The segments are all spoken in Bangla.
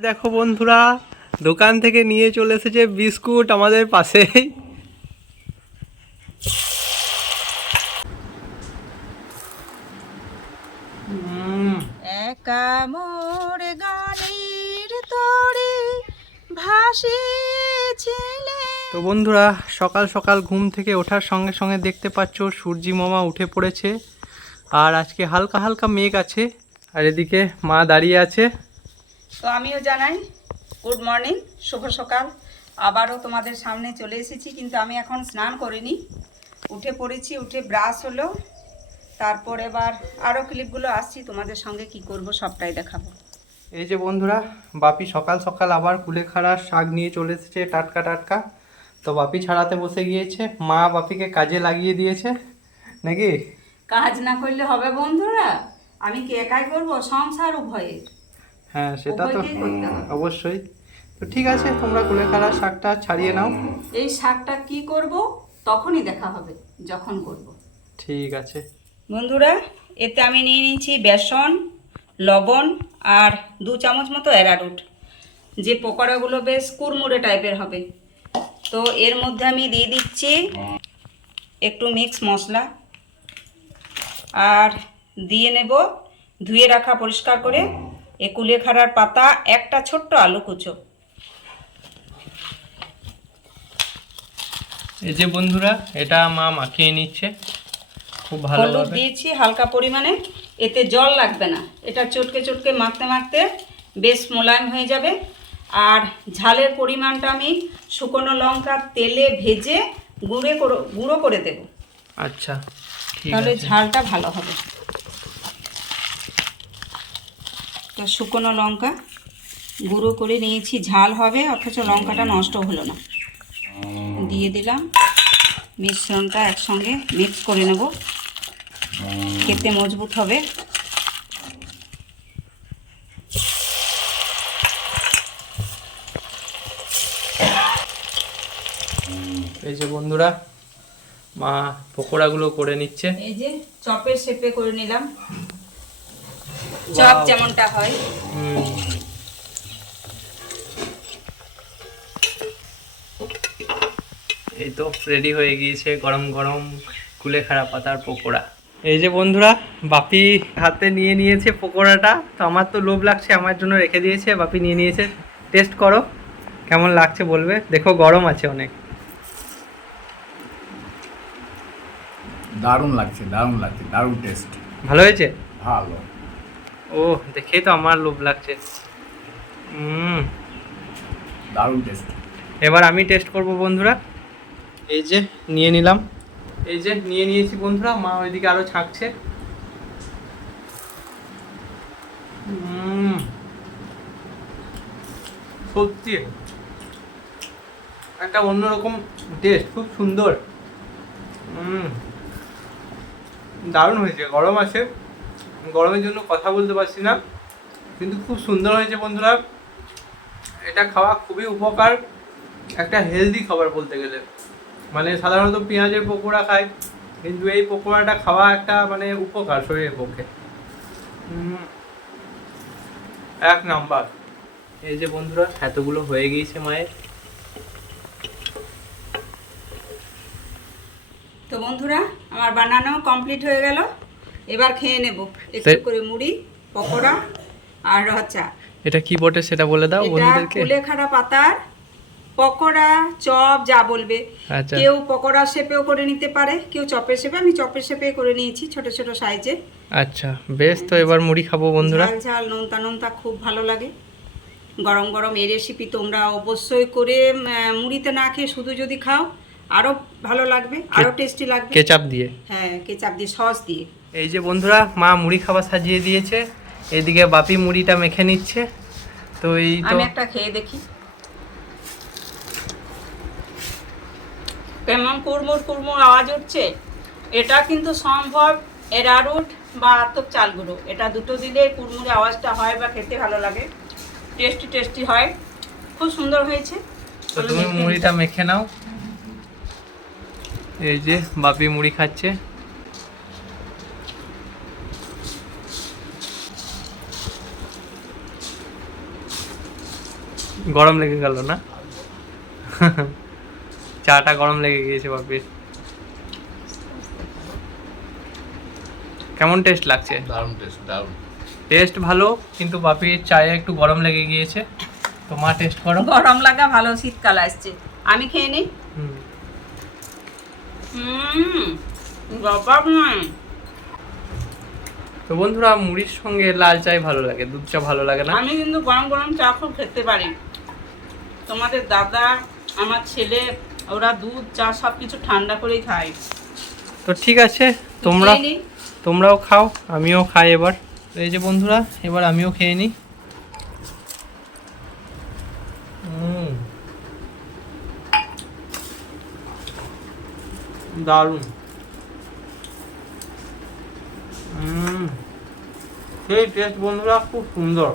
দেখো বন্ধুরা দোকান থেকে নিয়ে চলে এসেছে বিস্কুট আমাদের পাশেই। উম, একা মোর গানের তরে ভাসিয়েছিলে। তো বন্ধুরা সকাল সকাল ঘুম থেকে ওঠার সঙ্গে সঙ্গে দেখতে পাচ্ছ সূর্যি মামা উঠে পড়েছে। আর আজকে হালকা হালকা মেঘ আছে আর এদিকে মা দাঁড়িয়ে আছে। তো আমিও জানাই গুড মর্নিং শুভ সকাল। আবারও তোমাদের সামনে চলে এসেছি কিন্তু আমি এখন স্নান করিনি। উঠে পড়েছি উঠে ব্রাশ হলো। তারপর এবার আরও ক্লিপগুলো আসছি তোমাদের সঙ্গে কি করব সবটাই দেখাবো। এই যে বন্ধুরা বাপি সকাল সকাল আবার কুলেখাড়ার শাক নিয়ে চলে এসেছে টাটকা টাটকা। তো বাপি ছাড়াতে বসে গিয়েছে মা বাপিকে কাজে লাগিয়ে দিয়েছে নাকি? কাজ না করলে হবে বন্ধুরা আমি কি একাই করব? সংসার উভয়ের। হ্যাঁ সেটা তো। অবশ্যই। তো ঠিক আছে তোমরা কুলেখাড়ার শাকটা ছাড়িয়ে নাও। এই শাকটা কি করব? তখনই দেখা হবে যখন করব। ঠিক আছে। বন্ধুরা এতে আমি নিয়ে নিয়েছি বেসন লবণ আর দু চামচ মতো অ্যারারুট যে পকোড়াগুলো বেশ কুড়মুড়ে টাইপের হবে। তো এর মধ্যে আমি দিয়ে দিচ্ছি একটু মিক্স মশলা। আর দিয়ে নেব ধুয়ে রাখা পরিষ্কার করে। এ কুলেখাড়ার পাতা একটা ছোট্ট আলু কুচো এই যে বন্ধুরা এটা মা মাখিয়ে নিচ্ছে। খুব হলুদ ভালোভাবে দিয়েছি হালকা পরিমাণে। এতে জল লাগবে না। এটা চটকে চটকে মাখতে মাখতে বেশ মোলায়েম হয়ে যাবে। আর ঝালের পরিমাণটা আমি শুকনো লঙ্কা তেলে ভেজে গুঁড়ে গুঁড়ো করে দেব। আচ্ছা তাহলে ঝালটা ভালো হবে তো শুকনো লঙ্কা গুঁড়ো করে নিয়েছি ঝাল হবে অথচ লঙ্কাটা নষ্ট হলো না। দিয়ে দিলাম মিশ্রণটা একসঙ্গে মিক্স করে নেব। খেতে মজবুত হবে। এই যে বন্ধুরা মা পকোড়াগুলো করে নিচ্ছে। এই যে চপের শেপে করে নিলাম। চপ যেমনটা হয়। এই তো রেডি হয়ে গিয়েছে গরম গরম কুলেখাড়া পাতার পকোড়া। এই যে বন্ধুরা বাপি হাতে নিয়ে নিয়েছে পকোড়াটা তো আমার তো লোভ লাগছে আমার জন্য রেখে দিয়েছে বাপি নিয়ে নিয়েছে। টেস্ট করো কেমন লাগছে বলবে? দেখো গরম আছে অনেক। দারুণ লাগছে দারুণ লাগছে দারুণ টেস্ট ভালো হয়েছে? ভালো। ও দেখেই তো আমার লোভ লাগছে। হুম দারুণ টেস্ট এবার আমি টেস্ট করব বন্ধুরা। এই যে নিয়ে নিলাম। এই যে নিয়ে নিয়েছি বন্ধুরা মা ওইদিকে আরও ছাঁকছে। সত্যি। একটা অন্যরকম টেস্ট খুব সুন্দর। দারুণ হয়েছে গরম আছে। গরমের জন্য কথা বলতে পারছি না, কিন্তু খুব সুন্দর হয়েছে বন্ধুরা। এটা খাওয়া খুবই উপকার, একটা হেলদি খাবার বলতে গেলে। মানে সাধারণত পেঁয়াজের পকোড়া খায়, কিন্তু এই পকোড়াটা খাওয়া একটা মানে উপকার শরীরের পক্ষে। এক নাম্বার, এই যে বন্ধুরা, এতগুলো হয়ে গিয়েছে মায়ের। তো বন্ধুরা, আমার বানানো কমপ্লিট হয়ে গেল। এবার খেয়ে নেব। একটু করে মুড়ি পকোড়া আর রচা এটা কি বটে সেটা বলে দাও এটা বন্ধুদেরকে কুলেখাড়া পাতার পকোড়া চপ যা বলবে। আচ্ছা। কেউ পকোড়া শেপেও করে নিতে পারে কেউ চপের শেপে। আমি চপের শেপে করে নিয়েছি ছোট ছোট সাইজে। আচ্ছা বেশ তো এবার মুড়ি খাব বন্ধুরা। ঝাল ঝাল নোনতা নোনতা খুব ভালো লাগে। গরম গরম এই রেসিপি তোমরা অবশ্যই করে মুড়িতে না খেয়ে শুধু যদি খাও আরও ভালো লাগবে আরও টেস্টি লাগবে। কেচাপ দিয়ে? হ্যাঁ কেচাপ দিয়ে সস দিয়ে। এই যে বন্ধুরা মা মুড়ি খাবার সাজিয়ে দিয়েছে। এদিকে বাপি মুড়িটা মেখে নিচ্ছে। তো এই তো আমি একটা খেয়ে দেখি। কেমন কুড়মুড় কুড়মুড় আওয়াজ উঠছে? এটা কিন্তু সম্ভব এরারুট বা আতপ চাল গুঁড়ো এটা দুটো দিলে কুড়মুড়ে আওয়াজটা হয় বা খেতে ভালো লাগে। টেস্টি টেস্টি হয়। খুব সুন্দর হয়েছে। তুমি মুড়িটা মেখে নাও। এই যে বাপি মুড়ি খাচ্ছে। গরম লেগে গেল না? চাটা গরম লেগে গিয়েছে বাপির। কেমন টেস্ট লাগছে? দারুণ টেস্ট দারুণ। টেস্ট ভালো কিন্তু বাপির চায়ে একটু গরম লেগে গিয়েছে। তো মা টেস্ট করো। গরম লাগা ভালো শীতকাল আসছে। আমি খেয়ে নিই হুম। হুম জবাব নয় তো বন্ধুরা মুড়ির সঙ্গে লাল চাই ভালো লাগে দুধ চা ভালো লাগে না? আমি কিন্তু গরম গরম চা খুব খেতে পারি। তোমাদের দাদা আমার ছেলে ওরা দুধ চা সব কিছু ঠান্ডা করেই খায়। তো ঠিক আছে তোমরা তোমরাও খাও আমিও খাই এবার। এই যে বন্ধুরা এবার আমিও খেয়ে নিই দারুণ। সেই টেস্ট বন্ধুরা খুব সুন্দর।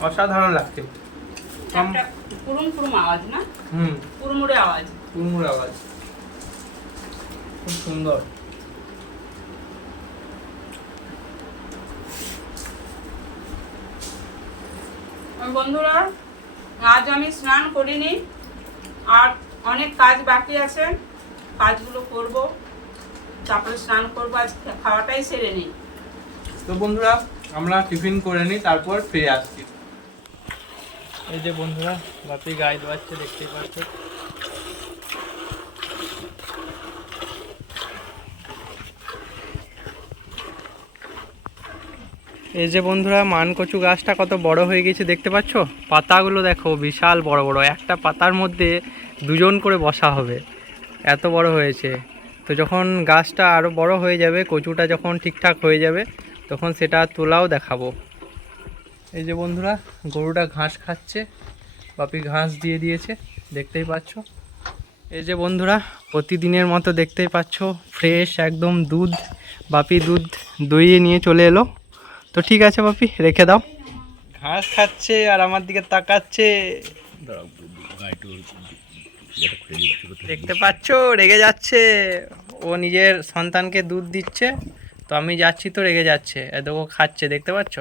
অসাধারণ লাগছে। কুরুম কুরুম আওয়াজ না? হুম। কুরমুড়ে আওয়াজ। আওয়াজ। খুব সুন্দর। বন্ধুরা আজ আমি স্নান করিনি, আর অনেক কাজ বাকি আছে, কাজগুলো করব। তারপরে স্নান করব আজ খাওয়াটাই সেরে নিই। তো বন্ধুরা, আমরা টিফিন করে নিই, তারপর ফিরে আসছি। এই যে বন্ধুরা বাপি গায়ে দোয়াচ্ছে দেখতেই পাচ্ছ। এই যে বন্ধুরা, মানকচু গাছটা কত বড় হয়ে গেছে দেখতে পাচ্ছ? পাতাগুলো দেখো বিশাল বড় বড়। একটা পাতার মধ্যে দুজন করে বসা হবে। এত বড় হয়েছে। তো যখন গাছটা আরও বড় হয়ে যাবে, কচুটা যখন ঠিকঠাক হয়ে যাবে, তখন সেটা তোলাও দেখাবো। এই যে বন্ধুরা, গরুটা ঘাস খাচ্ছে। বাপি ঘাস দিয়ে দিয়েছে, দেখতেই পাচ্ছ। এই যে বন্ধুরা, প্রতিদিনের মতো দেখতেই পাচ্ছ, ফ্রেশ একদম দুধ। বাপি দুধ দইয়ে নিয়ে চলে এলো। তো ঠিক আছে বাপি রেখে দাও। ঘাস খাচ্ছে আর আমার দিকে তাকাচ্ছে। দেখতে পাচ্ছ? রেগে যাচ্ছে। ও নিজের সন্তানকে দুধ দিচ্ছে তো আমি যাচ্ছি তো রেগে যাচ্ছে। এত ও খাচ্ছে দেখতে পাচ্ছ?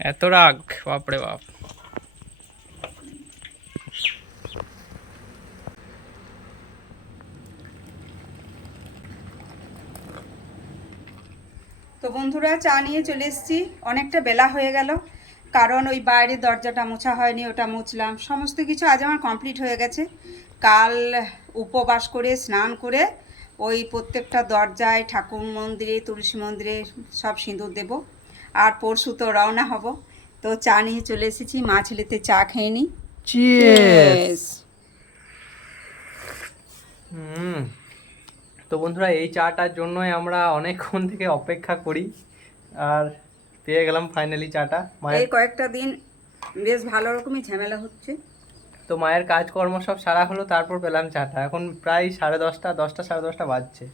এত রাগ বাপরে বাপ তো বন্ধুরা চা নিয়ে চলে এসেছি। অনেকটা বেলা হয়ে গেল কারণ ওই বাইরের দরজাটা মোছা হয়নি ওটা মুছলাম। সমস্ত কিছু আজ আমার কমপ্লিট হয়ে গেছে। কাল উপবাস করে স্নান করে ওই প্রত্যেকটা দরজায় ঠাকুর মন্দিরে তুলসী মন্দিরে সব সিঁদুর দেব। আর পরশু তো রওনা হব। তো চা নিয়ে চলে এসেছি মা ছেলেতে চা খেয়ে নিই হুম। তো বন্ধুরা এই চাটার জন্যই আমরা অনেকক্ষণ থেকে অপেক্ষা করি। আর পেয়ে গেলাম ফাইনালি চাটা। এই কয়েকটা দিন বেশ ভালো রকমই ঝামেলা হচ্ছে। তো মায়ের কাজকর্ম সব সারা হলো তারপর পেলাম চাটা। এখন প্রায় সাড়ে দশটা দশটা সাড়ে দশটা বাজছে।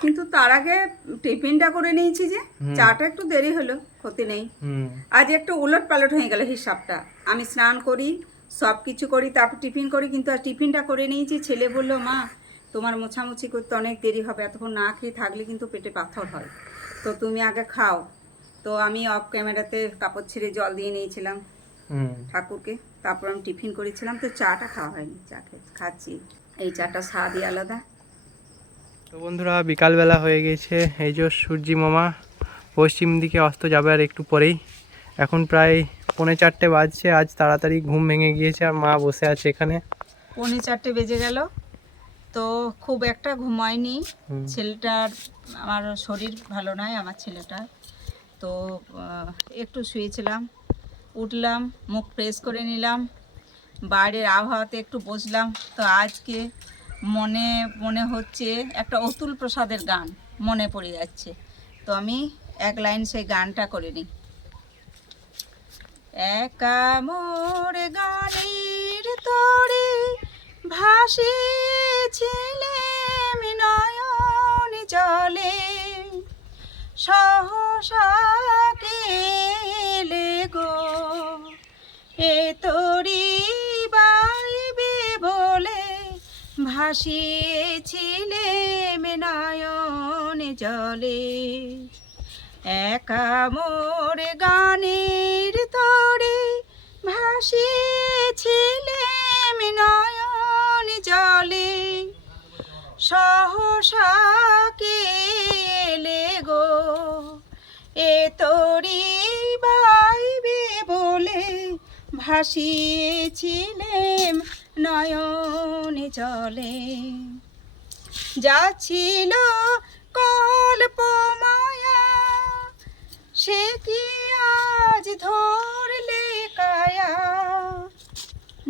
কিন্তু তার আগে টিফিনটা করে নিয়েছি যে চাটা একটু দেরি হলো ক্ষতি নেই। আজ একটু উলট পালট হয়ে গেল হিসাবটা। আমি স্নান করি সব কিছু করি তারপর টিফিন করি কিন্তু আর টিফিনটা করে নিয়েছি। ছেলে বলল মা তোমার মোছামুছি করতে অনেক দেরি হবে এতক্ষণ না খেয়ে থাকলে কিন্তু পেটে পাথর হয়। তো তুমি আগে খাও। তো আমি অফ ক্যামেরাতে কাপড় ছেড়ে জল দিয়ে নিয়েছিলাম ঠাকুরকে। তারপর আমি টিফিন করেছিলাম তো চাটা খাওয়া হয়নি চা খাচ্ছি। এই চাটা স্বাদই আলাদা। তো বন্ধুরা বিকালবেলা হয়ে গেছে। এই যে সূর্যি মামা পশ্চিম দিকে অস্ত যাবে আর একটু পরেই। এখন প্রায় পৌনে চারটে বাজছে আজ তাড়াতাড়ি ঘুম ভেঙে গিয়েছে আর মা বসে আছে এখানে। পৌনে চারটে বেজে গেল। তো খুব একটা ঘুমায়নি। ছেলেটার আমার শরীর ভালো নয় আমার ছেলেটার। তো একটু শুয়েছিলাম উঠলাম মুখ ফ্রেশ করে নিলাম বাইরের আবহাওয়াতে একটু বসলাম। তো আজকে মনে মনে হচ্ছে একটা অতুল প্রসাদের গান মনে পড়ে যাচ্ছে। তো আমি এক লাইন সেই গানটা করে নিই। একা মোর গানের তরে ভাসিয়েছিলে নয়ন জলে। সহসা কেলে গো, এ তরি বাইবে বলে ভাসিয়েছিলেম নয়ন জলে। একা মোর গানের তরে ভাসিয়েছিলেম নয়ন জলে সহসা কে এলে গো? এ তোরি বাইবে বলে ভাসিয়েছিলেম নয়ন চলে যাচ্ছিল কল্প মায়া সে কি আজ ধরলে কায়া?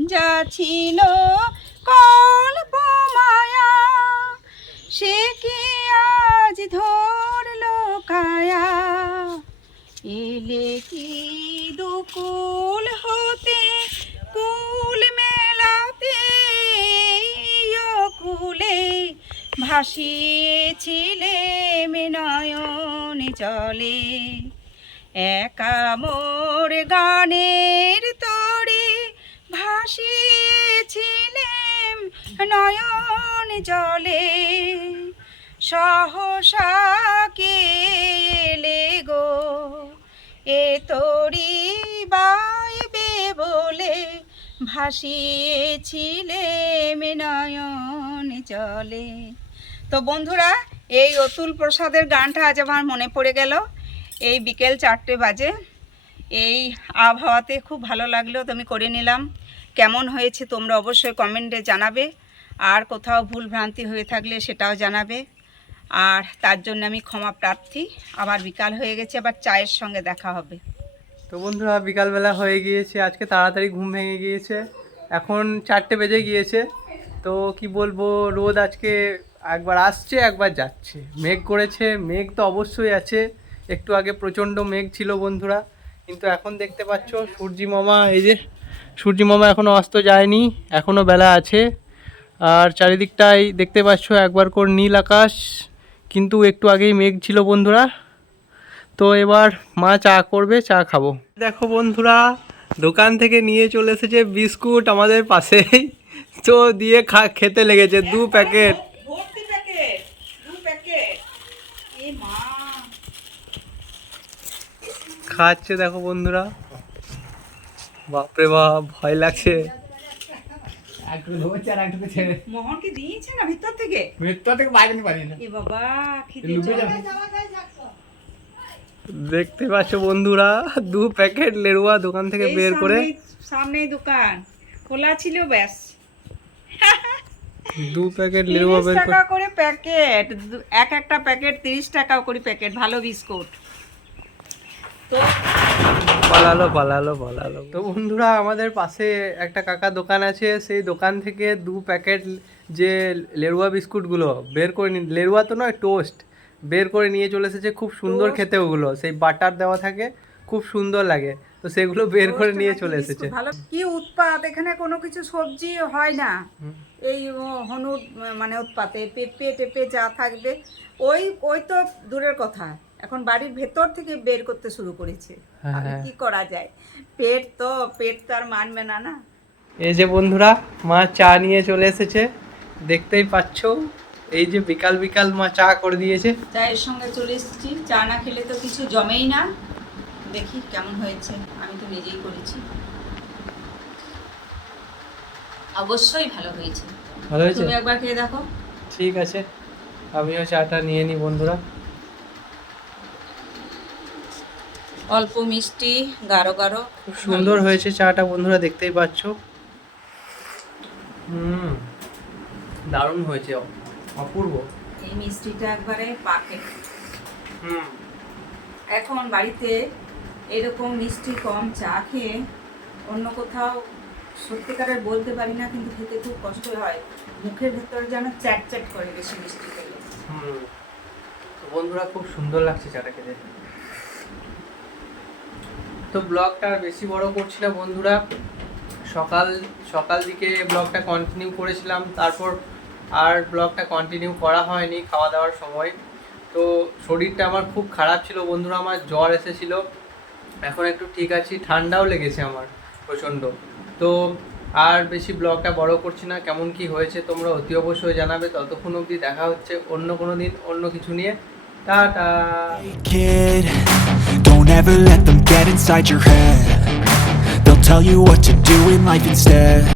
যাচ্ছিল কল্প মায়া সে কি আজ ধরলো কায়া? এলে কি দুকুল হতে কুল মেলাতে? কুলে ভাসিয়েছিলে নয়ন জলে একা মোর গানের নয়ন জলে সহসা কে এলে গো? এ তোরি বাইবে বলে ভাসিয়েছিলেম নয়ন জলে। তো বন্ধুরা, এই অতুল প্রসাদের গানটা আজ আমার মনে পড়ে গেল। এই বিকেল চারটে বাজে। এই আবহাওয়াতে খুব ভালো লাগল, তো আমি করে নিলাম। কেমন হয়েছে তোমরা অবশ্যই কমেন্টে জানাবে। আর কোথাও ভুল ভ্রান্তি হয়ে থাকলে সেটাও জানাবে। আর তার জন্য আমি ক্ষমা প্রার্থী। আবার বিকাল হয়ে গেছে, আবার চায়ের সঙ্গে দেখা হবে। তো বন্ধুরা, বিকালবেলা হয়ে গিয়েছে, আজকে তাড়াতাড়ি ঘুম ভেঙে গিয়েছে। এখন চারটে বেজে গিয়েছে। তো কি বলব, রোদ আজকে একবার আসছে, একবার যাচ্ছে। মেঘ করেছে, মেঘ তো অবশ্যই আছে। একটু আগে প্রচণ্ড মেঘ ছিল বন্ধুরা। কিন্তু এখন দেখতে পাচ্ছ, সূর্যি মামা, এই যে সূর্যি মামা এখনও অস্ত যায়নি এখনও বেলা আছে। আর চারিদিকটাই দেখতে পাচ্ছ একবার করে নীল আকাশ কিন্তু একটু আগেই মেঘ ছিল বন্ধুরা। তো এবার মা চা করবে চা খাব। দেখো বন্ধুরা দোকান থেকে নিয়ে চলে এসেছে বিস্কুট আমাদের পাশেই। তো দিয়ে খা খেতে লেগেছে দু প্যাকেট। খাচ্ছে দেখো বন্ধুরা। বাপরে বাপ ভয় লাগছে। একটু ধরছে আর একটু ছেড়ে মোহনকে দিয়েছে না ভিতর থেকে? ভেতর থেকে বাইরে নিতে পারি না এ বাবা খিদে লুবে চলে। যাবে। দেখতে পাচ্ছ বন্ধুরা দু প্যাকেট লেরুয়া দোকান থেকে বের করে। সামনেই- দোকান। খোলা ছিল ব্যাস। দু প্যাকেট লেরুয়া বের করে। প্যাকেট। এক একটা প্যাকেট তিরিশ টাকা করে প্যাকেট। ভালো বিস্কুট। তো পালালো পালালো পালালো। তো বন্ধুরা আমাদের পাশে একটা কাকা দোকান আছে। সেই দোকান থেকে দু প্যাকেট যে লেরুয়া বিস্কুটগুলো বের করে নি লেরুয়া তো নয় টোস্ট বের করে নিয়ে চলে এসেছে খুব সুন্দর খেতে ওগুলো। সেই বাটার দেওয়া থাকে খুব সুন্দর লাগে। তো সেগুলো বের করে নিয়ে চলে এসেছে। ভালো কি উৎপাত এখানে কোনো কিছু সবজি হয় না। এই ও, হলুদ মানে উৎপাতে পেঁপে টেপে যা থাকবে ওই ওই তো দূরের কথা। এখন বাড়ির ভেতর থেকে বের করতে শুরু করেছে। হ্যাঁ, হ্যাঁ। কি করা যায়? পেট তো পেট তো আর মানবে না না। এই যে বন্ধুরা মা চা নিয়ে চলে এসেছে। দেখতেই পাচ্ছ এই যে বিকাল বিকাল মা চা করে দিয়েছে। চায়ের সঙ্গে চলে এসেছি। চা না খেলে তো কিছু জমেই না। দেখি কেমন হয়েছে। আমি তো নিজেই করেছি। অবশ্যই ভালো হয়েছে। ভালো হয়েছে? তুমি একবার খেয়ে দেখো। ঠিক আছে। আমিও চাটা নিয়ে নিই বন্ধুরা। অল্প মিষ্টি গাঢ় গাঢ় খুব সুন্দর হয়েছে চাটা বন্ধুরা দেখতেই পাচ্ছ। হুম দারুণ হয়েছে অপূর্ব। এই মিষ্টিটা একবারে পাকে। হুম। এখন বাড়িতে এরকম মিষ্টি কম চা খেয়ে অন্য কোথাও সত্যিকারের বলতে পারি না কিন্তু খেতে খুব কষ্ট হয়। মুখের ভেতরে যেন চ্যাট চ্যাট করে বেশি মিষ্টি খেলে। হুম। তো বন্ধুরা খুব সুন্দর লাগছে চাটা খেতে। তো ব্লগটা আর বেশি বড় করছি না বন্ধুরা। সকাল সকাল দিকে ব্লগটা কন্টিনিউ করেছিলাম, তারপর আর ব্লগটা কন্টিনিউ করা হয়নি খাওয়া দাওয়ার সময়। তো শরীরটা আমার খুব খারাপ ছিল বন্ধুরা, আমার জ্বর এসেছিল। এখন একটু ঠিক আছি, ঠান্ডাও লেগেছে আমার প্রচণ্ড। তো আর বেশি ব্লগটা বড় করছি না, কেমন কি হয়েছে তোমরা অতি অবশ্যই জানাবে। ততক্ষণ অবধি দেখা হচ্ছে অন্য কোনো দিন, অন্য কিছু নিয়ে। Tata. Don't ever let them get inside your head. They'll tell you what to do in life instead.